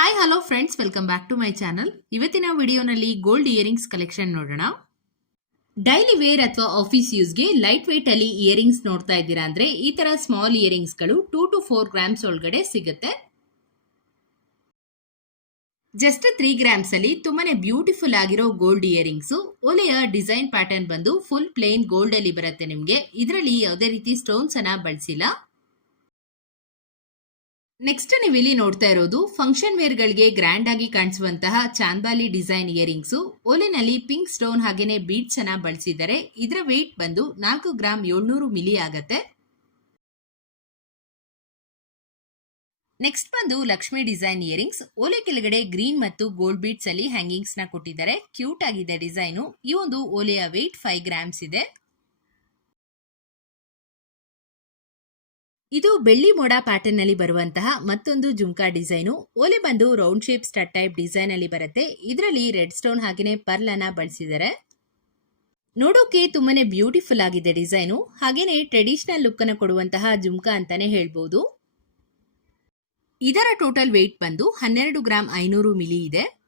Hi hello friends welcome back to my channel ಇವತ್ತಿನ ವಿಡಿಯೋನಲ್ಲಿ gold earrings collection ನೋಡೋಣ. Daily wear ಅಥವಾ office ಯೂಸ್ಗೆ ಲೈಟ್ ವೇಟ್ ಅಲ್ಲಿ ಇಯರಿಂಗ್ಸ್ ನೋಡ್ತಾ ಇದ್ದೀರಾ ಅಂದ್ರೆ ಈ ತರ ಸ್ಮಾಲ್ ಇಯರಿಂಗ್ಸ್ಗಳು ಟೂ ಟು ಫೋರ್ ಗ್ರಾಮ್ಸ್ ಒಳಗಡೆ ಸಿಗುತ್ತೆ. ಜಸ್ಟ್ ತ್ರೀ ಗ್ರಾಮ್ಸ್ ಅಲ್ಲಿ ತುಂಬಾನೇ ಬ್ಯೂಟಿಫುಲ್ ಆಗಿರೋ ಗೋಲ್ಡ್ ಇಯರಿಂಗ್ಸ್ ಒಲೆಯ ಡಿಸೈನ್ ಪ್ಯಾಟರ್ನ್ ಬಂದು ಫುಲ್ ಪ್ಲೇನ್ ಗೋಲ್ಡ್ ಅಲ್ಲಿ ಬರುತ್ತೆ ನಿಮ್ಗೆ. ಇದರಲ್ಲಿ ಯಾವುದೇ ರೀತಿ ಸ್ಟೋನ್ಸ್ ಅನ್ನ ಬಳಸಿಲ್ಲ. ನೆಕ್ಸ್ಟ್ ನೀವು ನೋಡ್ತಾ ಇರೋದು ಫಂಕ್ಷನ್ ವೇರ್ ಗಳಿಗೆ ಗ್ರ್ಯಾಂಡ್ ಆಗಿ ಕಾಣಿಸುವಂತಹ ಚಾಂದಾಲಿ ಡಿಸೈನ್ ಇಯರಿಂಗ್ಸ್ ಓಲಿನಲ್ಲಿ ಪಿಂಕ್ ಸ್ಟೋನ್ ಹಾಗೇನೆ ಬೀಡ್ಸ್ ಅನ್ನ ಬಳಸಿದ್ದಾರೆ ಇದರ ವೆಯ್ಟ್ ಬಂದು ನಾಲ್ಕು ಗ್ರಾಮ್ ಏಳ್ನೂರು ಮಿಲಿ ಆಗತ್ತೆ. ನೆಕ್ಸ್ಟ್ ಬಂದು ಲಕ್ಷ್ಮಿ ಡಿಸೈನ್ ಇಯರಿಂಗ್ಸ್ ಓಲೆ ಕೆಳಗಡೆ ಗ್ರೀನ್ ಮತ್ತು ಗೋಲ್ಡ್ ಬೀಡ್ಸ್ ಅಲ್ಲಿ ಹ್ಯಾಂಗಿಂಗ್ಸ್ನ ಕೊಟ್ಟಿದ್ದಾರೆ. ಕ್ಯೂಟ್ ಆಗಿದೆ ಡಿಸೈನು ಈ ಒಂದು ಓಲೆಯ ವೆಯ್ಟ್ ಫೈವ್ ಗ್ರಾಮ್ಸ್ ಇದೆ. ಇದು ಬೆಳ್ಳಿ ಮೋಡ ಪ್ಯಾಟರ್ನ್ನಲ್ಲಿ ಬರುವಂತಹ ಮತ್ತೊಂದು ಜುಮ್ಕಾ ಡಿಸೈನು. ಓಲೆ ಬಂದು round shape stud type design ಅಲ್ಲಿ ಬರುತ್ತೆ. ಇದರಲ್ಲಿ ರೆಡ್ ಸ್ಟೋನ್ ಹಾಗೆಯೇ ಪರ್ಲ್ ಅನ್ನ ಬಳಸಿದ್ದಾರೆ ನೋಡೋಕೆ ತುಂಬಾನೇ ಬ್ಯೂಟಿಫುಲ್ ಆಗಿದೆ ಡಿಸೈನು. ಹಾಗೇನೆ ಟ್ರೆಡಿಷನಲ್ ಲುಕ್ ಅನ್ನು ಕೊಡುವಂತಹ ಜುಮ್ಕಾ ಅಂತಾನೆ ಹೇಳ್ಬೋದು. ಇದರ ಟೋಟಲ್ ವೆಯ್ಟ್ ಬಂದು ಹನ್ನೆರಡು ಗ್ರಾಮ್ ಐನೂರು ಮಿಲಿ ಇದೆ.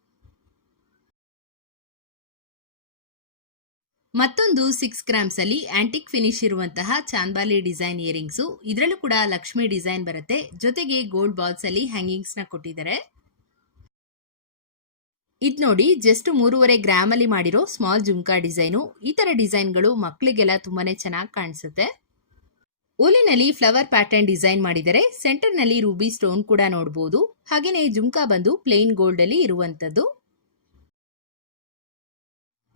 ಮತ್ತೊಂದು ಸಿಕ್ಸ್ ಗ್ರಾಮ್ಸ್ ಅಲ್ಲಿ ಆಂಟಿಕ್ ಫಿನಿಶ್ ಇರುವಂತಹ ಚಾಂದಾಲಿ ಡಿಸೈನ್ ಇಯರಿಂಗ್ಸ್ ಇದರಲ್ಲೂ ಕೂಡ ಲಕ್ಷ್ಮಿ ಡಿಸೈನ್ ಬರುತ್ತೆ. ಜೊತೆಗೆ ಗೋಲ್ಡ್ ಬಾಲ್ಸ್ ಅಲ್ಲಿ ಹ್ಯಾಂಗಿಂಗ್ಸ್ನ ಕೊಟ್ಟಿದ್ದಾರೆ. ಇದ್ ನೋಡಿ ಜಸ್ಟ್ ಮೂರುವರೆ ಗ್ರಾಮ್ ಅಲ್ಲಿ ಮಾಡಿರೋ ಸ್ಮಾಲ್ ಜುಮ್ಕಾ ಡಿಸೈನು ಈ ತರ ಡಿಸೈನ್ಗಳು ಮಕ್ಕಳಿಗೆಲ್ಲ ತುಂಬಾನೇ ಚೆನ್ನಾಗಿ ಕಾಣಿಸುತ್ತೆ. ಓಲಿನಲ್ಲಿ ಫ್ಲವರ್ ಪ್ಯಾಟರ್ನ್ ಡಿಸೈನ್ ಮಾಡಿದರೆ ಸೆಂಟರ್ನಲ್ಲಿ ರೂಬಿ ಸ್ಟೋನ್ ಕೂಡ ನೋಡಬಹುದು ಹಾಗೇನೆ ಜುಮ್ಕಾ ಬಂದು ಪ್ಲೇನ್ ಗೋಲ್ಡ್ ಅಲ್ಲಿ ಇರುವಂತದ್ದು.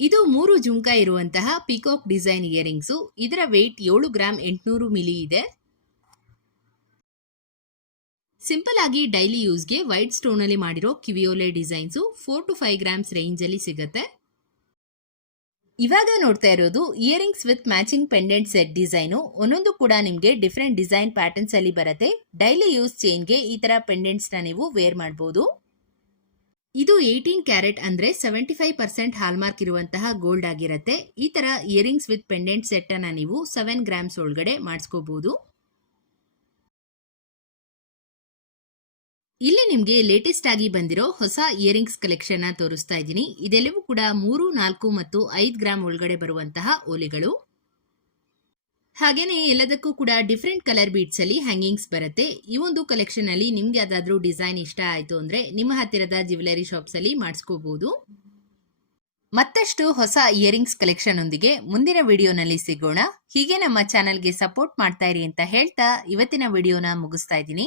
ಇದು ಮೂರು ಜುಮ್ಕಾ ಇರುವಂತಹ ಪಿಕಾಕ್ ಡಿಸೈನ್ ಇಯರಿಂಗ್ಸ್ ಇದರ ವೆಯ್ಟ್ ಏಳು ಗ್ರಾಮ್ ಎಂಟುನೂರು ಮಿಲಿ ಇದೆ. ಸಿಂಪಲ್ ಆಗಿ ಡೈಲಿ ಯೂಸ್ಗೆ ವೈಟ್ ಸ್ಟೋನ್ ಅಲ್ಲಿ ಮಾಡಿರೋ ಕಿವಿಯೋಲೆ designs four to five grams range ಅಲ್ಲಿ ಸಿಗುತ್ತೆ. ಇವಾಗ ನೋಡ್ತಾ ಇರೋದು earrings with matching pendant set design ಒಂದೊಂದು ಕೂಡ ನಿಮಗೆ ಡಿಫ್ರೆಂಟ್ ಡಿಸೈನ್ ಪ್ಯಾಟರ್ನ್ಸ್ ಅಲ್ಲಿ ಬರುತ್ತೆ. ಡೈಲಿ ಯೂಸ್ ಚೈನ್ಗೆ ಈ ತರ ಪೆಂಡೆಂಟ್ಸ್ನ ನೀವು ವೇರ್ ಮಾಡಬಹುದು ಇದು ಏಯ್ಟೀನ್ ಕ್ಯಾರೆಟ್ ಅಂದ್ರೆ ಸೆವೆಂಟಿ ಫೈವ್ ಪರ್ಸೆಂಟ್ ಹಾಲ್ಮಾರ್ಕ್ ಇರುವಂತಹ ಗೋಲ್ಡ್ ಆಗಿರುತ್ತೆ. ಈ ತರ ಇಯರಿಂಗ್ಸ್ ವಿತ್ ಪೆಂಡೆಂಟ್ ಸೆಟ್ ಅನ್ನ ನೀವು ಸೆವೆನ್ ಗ್ರಾಮ್ಸ್ ಒಳಗಡೆ ಮಾಡಿಸ್ಕೋಬಹುದು ಇಲ್ಲಿ ನಿಮಗೆ ಲೇಟೆಸ್ಟ್ ಆಗಿ ಬಂದಿರೋ ಹೊಸ ಇಯರಿಂಗ್ಸ್ ಕಲೆಕ್ಷನ್ನ ತೋರಿಸ್ತಾ ಇದ್ದೀನಿ. ಇದೆಲ್ಲವೂ ಕೂಡ ಮೂರು, ನಾಲ್ಕು ಮತ್ತು ಐದು ಗ್ರಾಮ್ ಒಳಗಡೆ ಬರುವಂತಹ ಓಲೆಗಳು. ಹಾಗೇನೆ ಎಲ್ಲದಕ್ಕೂ ಕೂಡ ಡಿಫ್ರೆಂಟ್ ಕಲರ್ ಬೀಡ್ಸ್ ಅಲ್ಲಿ ಹ್ಯಾಂಗಿಂಗ್ಸ್ ಬರುತ್ತೆ. ಈ ಒಂದು ಕಲೆಕ್ಷನ್ ಅಲ್ಲಿ ನಿಮ್ಗೆ ಯಾವ್ದಾದ್ರು ಡಿಸೈನ್ ಇಷ್ಟ ಆಯ್ತು ಅಂದ್ರೆ ನಿಮ್ಮ ಹತ್ತಿರದ ಜ್ಯುವೆಲರಿ ಶಾಪ್ಸ್ ಅಲ್ಲಿ ಮಾಡಿಸ್ಕೋಬಹುದು ಮತ್ತಷ್ಟು ಹೊಸ ಇಯರಿಂಗ್ಸ್ ಕಲೆಕ್ಷನ್ ಒಂದಿಗೆ ಮುಂದಿನ ವಿಡಿಯೋನಲ್ಲಿ ಸಿಗೋಣ. ಹೀಗೆ ನಮ್ಮ ಚಾನೆಲ್ಗೆ ಸಪೋರ್ಟ್ ಮಾಡ್ತಾ ಇರಿ ಅಂತ ಹೇಳ್ತಾ ಇವತ್ತಿನ ವಿಡಿಯೋನ ಮುಗಿಸ್ತಾ ಇದ್ದೀನಿ.